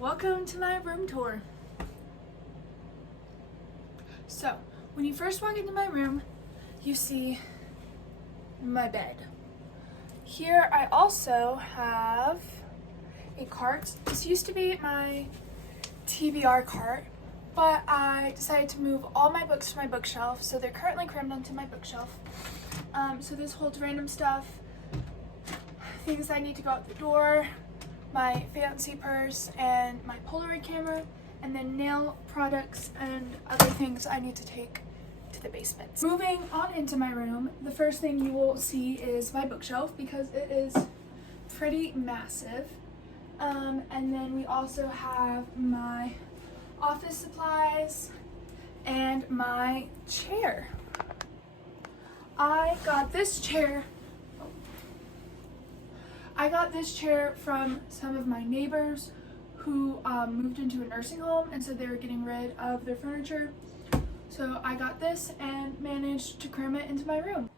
Welcome to my room tour. So, when you first walk into my room, you see my bed. Here I also have a cart. This used to be my TBR cart, but I decided to move all my books to my bookshelf, so they're currently crammed onto my bookshelf. So this holds random stuff, things I need to go out the door, my fancy purse, and my Polaroid camera, and then nail products and other things I need to take to the basement. Moving on into my room, the first thing you will see is my bookshelf because it is pretty massive. And then we also have my office supplies and my chair. I got this chair from some of my neighbors who moved into a nursing home, and so they were getting rid of their furniture. So I got this and managed to cram it into my room.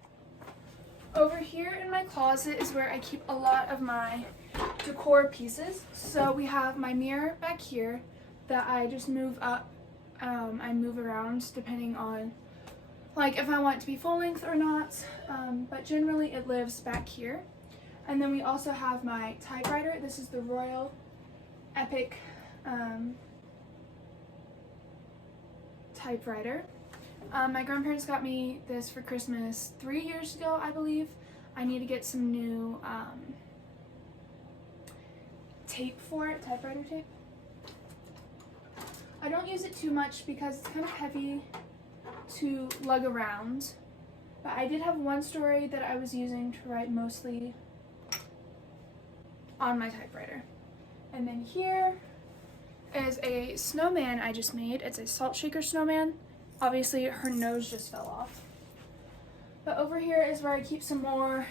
Over here in my closet is where I keep a lot of my decor pieces. So we have my mirror back here that I just move up. I move around depending on like if I want it to be full length or not, but generally it lives back here. And then we also have my typewriter. This is the Royal Epic typewriter. My grandparents got me this for Christmas 3 years ago, I believe. I need to get some new tape for it, typewriter tape. I don't use it too much because it's kind of heavy to lug around, but I did have one story that I was using to write mostly on my typewriter. And then here is a snowman I just made. It's a salt shaker snowman. Obviously her nose just fell off. But over here is where I keep some more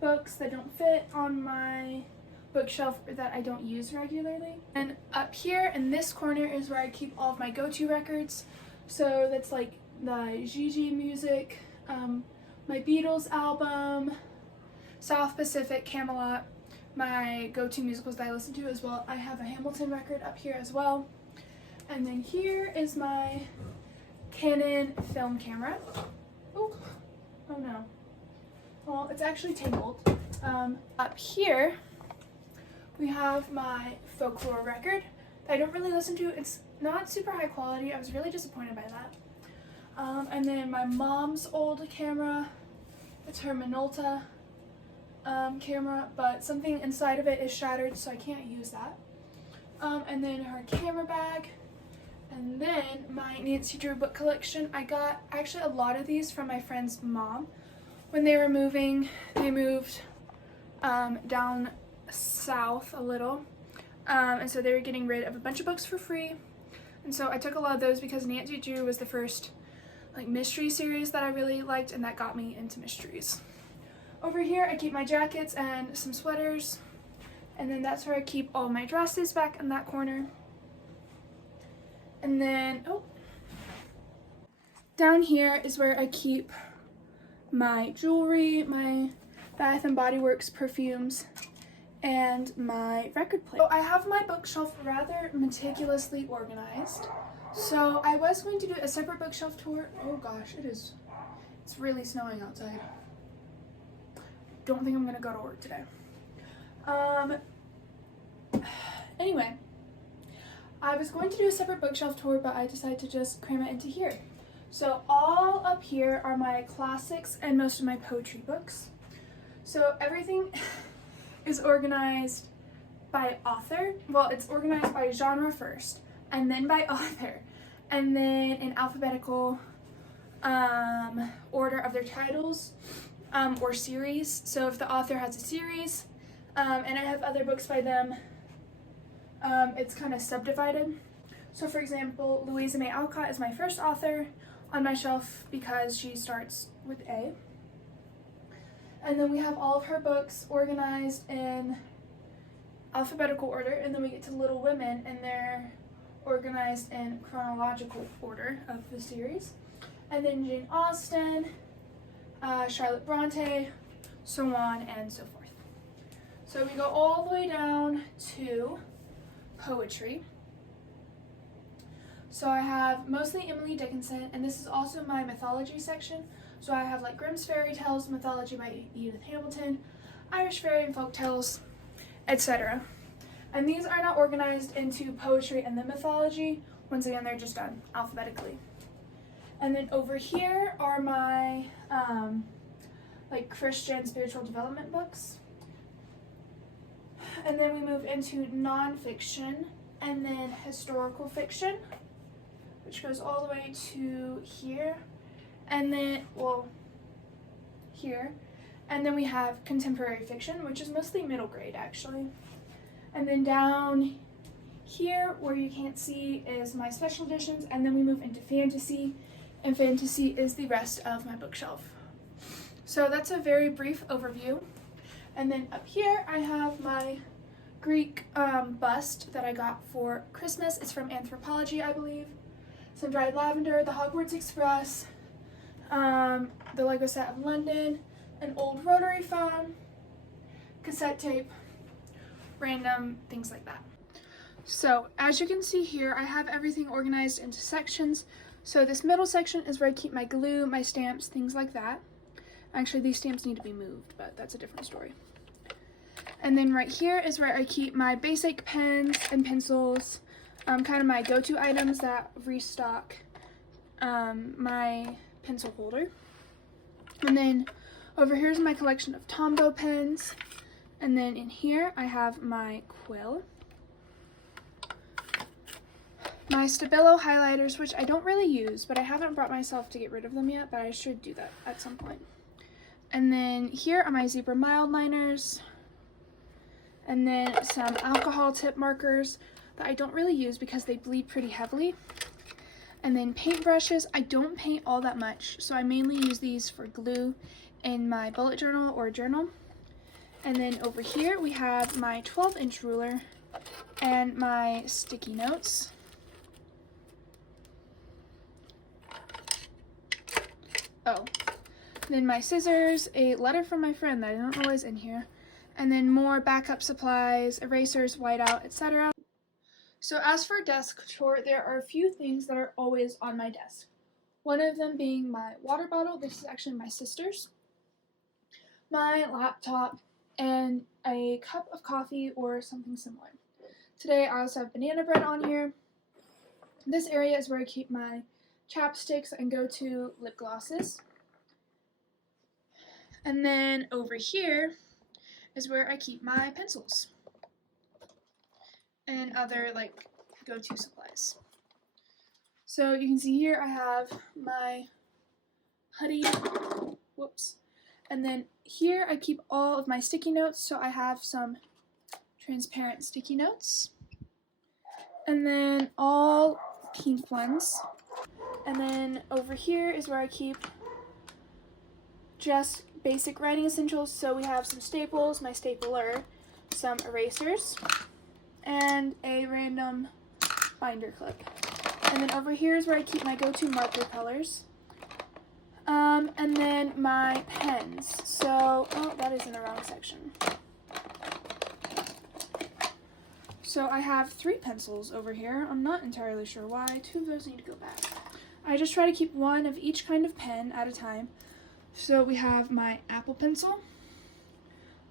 books that don't fit on my bookshelf or that I don't use regularly. And up here in this corner is where I keep all of my go-to records. So that's like the Gigi music, my Beatles album, South Pacific, Camelot, my go-to musicals that I listen to as well. I have a Hamilton record up here as well. And then here is my Canon film camera. Oh no. Well, it's actually tangled. Up here, we have my folklore record that I don't really listen to. It's not super high quality. I was really disappointed by that. And then my mom's old camera. It's her Minolta camera, but something inside of it is shattered, so I can't use that. And then her camera bag. And then my Nancy Drew book collection. I got actually a lot of these from my friend's mom. When they were moving, they moved down south a little. And so they were getting rid of a bunch of books for free. And so I took a lot of those because Nancy Drew was the first like mystery series that I really liked, and that got me into mysteries. Over here I keep my jackets and some sweaters. And then that's where I keep all my dresses, back in that corner. And then, down here is where I keep my jewelry, my Bath and Body Works perfumes, and my record player. So I have my bookshelf rather meticulously organized. So I was going to do a separate bookshelf tour. Oh gosh, it's really snowing outside. Don't think I'm gonna go to work today. Anyway, I was going to do a separate bookshelf tour, but I decided to just cram it into here. So all up here are my classics and most of my poetry books. So everything is organized by author. Well, it's organized by genre first, and then by author, and then in alphabetical order of their titles or series. So if the author has a series, and I have other books by them, it's kind of subdivided. So for example, Louisa May Alcott is my first author on my shelf because she starts with A. And then we have all of her books organized in alphabetical order, and then we get to Little Women, and they're organized in chronological order of the series. And then Jane Austen, Charlotte Bronte, so on and so forth. So we go all the way down to poetry. So I have mostly Emily Dickinson, and this is also my mythology section. So I have like Grimm's Fairy Tales, mythology by Edith Hamilton, Irish fairy and folk tales, etc. And these are not organized into poetry and then mythology. Once again, they're just done alphabetically. And then over here are my like Christian spiritual development books. And then we move into nonfiction and then historical fiction, which goes all the way to here. And then, well, here. And then we have contemporary fiction, which is mostly middle grade actually. And then down here, where you can't see, is my special editions. And then we move into fantasy, and fantasy is the rest of my bookshelf. So that's a very brief overview. And then up here, I have my Greek bust that I got for Christmas. It's from Anthropology, I believe. Some dried lavender, the Hogwarts Express, the Lego set of London, an old rotary phone, cassette tape, random things like that. So as you can see here, I have everything organized into sections. So this middle section is where I keep my glue, my stamps, things like that. Actually, these stamps need to be moved, but that's a different story. And then right here is where I keep my basic pens and pencils, kind of my go-to items that restock my pencil holder. And then over here's my collection of Tombow pens. And then in here I have my quill, my Stabilo highlighters, which I don't really use, but I haven't brought myself to get rid of them yet, but I should do that at some point. And then here are my zebra mild liners, and then some alcohol tip markers that I don't really use because they bleed pretty heavily. And then paint brushes. I don't paint all that much, so I mainly use these for glue in my bullet journal or journal. And then over here we have my 12-inch ruler and my sticky notes. Oh, then my scissors, a letter from my friend that I don't know is in here, and then more backup supplies, erasers, whiteout, etc. So as for desk chore, there are a few things that are always on my desk. One of them being my water bottle. This is actually my sister's. My laptop, and a cup of coffee or something similar. Today I also have banana bread on here. This area is where I keep my chapsticks and go-to lip glosses. And then over here is where I keep my pencils and other like go-to supplies. So you can see here I have my putty, whoops, and then here I keep all of my sticky notes. So I have some transparent sticky notes, and then all pink ones. And then over here is where I keep just basic writing essentials. So we have some staples, my stapler, some erasers, and a random binder clip. And then over here is where I keep my go-to marker colors. And then my pens. So, oh, that is in the wrong section. So I have 3 pencils over here. I'm not entirely sure why. 2 of those need to go back. I just try to keep one of each kind of pen at a time. So we have my Apple pencil,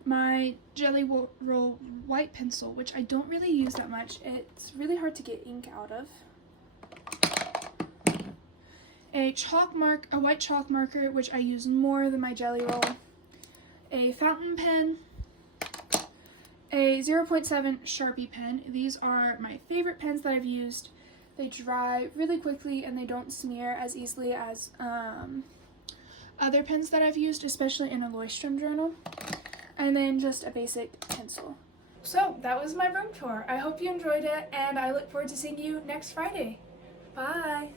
my Jelly Roll white pencil, which I don't really use that much. It's really hard to get ink out of. A white chalk marker, which I use more than my Jelly Roll. A fountain pen. A 0.7 Sharpie pen. These are my favorite pens that I've used. They dry really quickly and they don't smear as easily as other pens that I've used, especially in a Leuchtturm journal. And then just a basic pencil. So that was my room tour. I hope you enjoyed it, and I look forward to seeing you next Friday. Bye!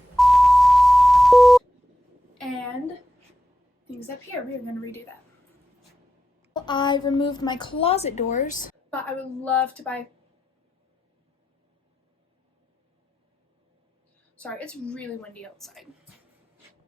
And things up here, we are going to redo that. I removed my closet doors, but I would love to buy... Sorry, it's really windy outside.